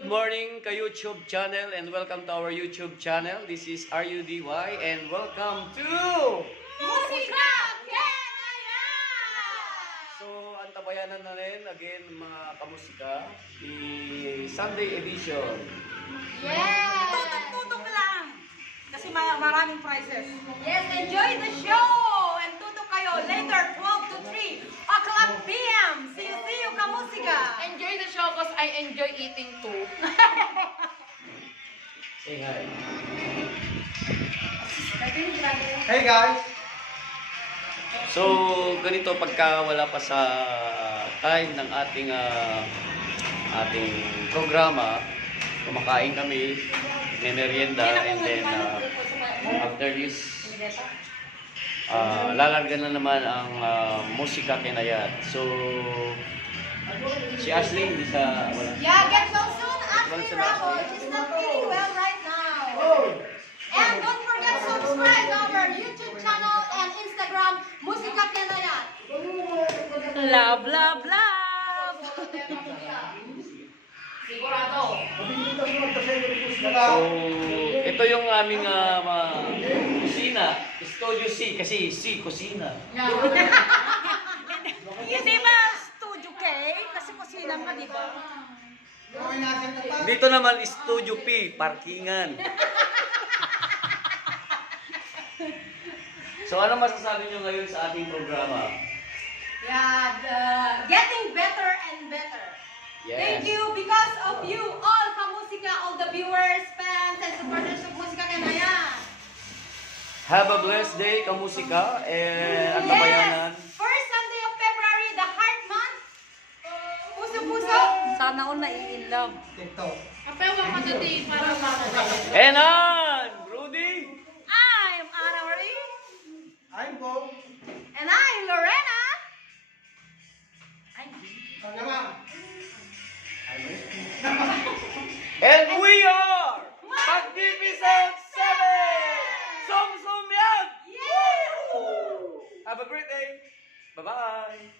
Good morning ka YouTube channel and welcome to our YouTube channel. This is RUDY and welcome to Musika Kaya! So, antabayanan na rin again mga kamusika the Sunday edition. Yes! Tutok-tutok lang. Kasi maraming prizes. Yes, enjoy the show! And tutok kayo later, 12 to 3 o'clock p.m. See you, kamusika! Enjoy the show because I enjoy eating too. Say hi. Hey guys! So, ganito pagka wala pa sa time ng ating programa, kumakain kami, may merienda, and then after this, lalarga na naman ang musika kinayat. So, si Ashley, hindi sa wala. Yeah, get well soon, Ashley Well soon, Ramos. Ashley. She's not feeling well right now. And don't forget to subscribe to our YouTube channel and Instagram, Musika Kaya. Love, love, love. Sigurado. So, ito yung aming kusina, Studio C, kasi C, kusina. Hindi ba Studio K? Kasi kusina ka, di ba? Dito naman, Studio P, parkingan. So, ano masasabi nyo ngayon sa ating programa? Yeah, getting better and better. Yes. Thank you because of you, all kamusika, all the viewers, fans, and supporters of Musika Kaya. Have a blessed day, kamusika, and ang kabayanan. First Sunday of February, the Heart Month. Puso-puso. Sana all na-in love. TikTok. Kapewa ka dati para makakaya. And on, Rudy! I'm Ana Marie. I'm Bo. And I'm Lorena. Ang naman. And we are Magnificent Seven! Sum-sum yan! Yeah! Have a great day! Bye-bye!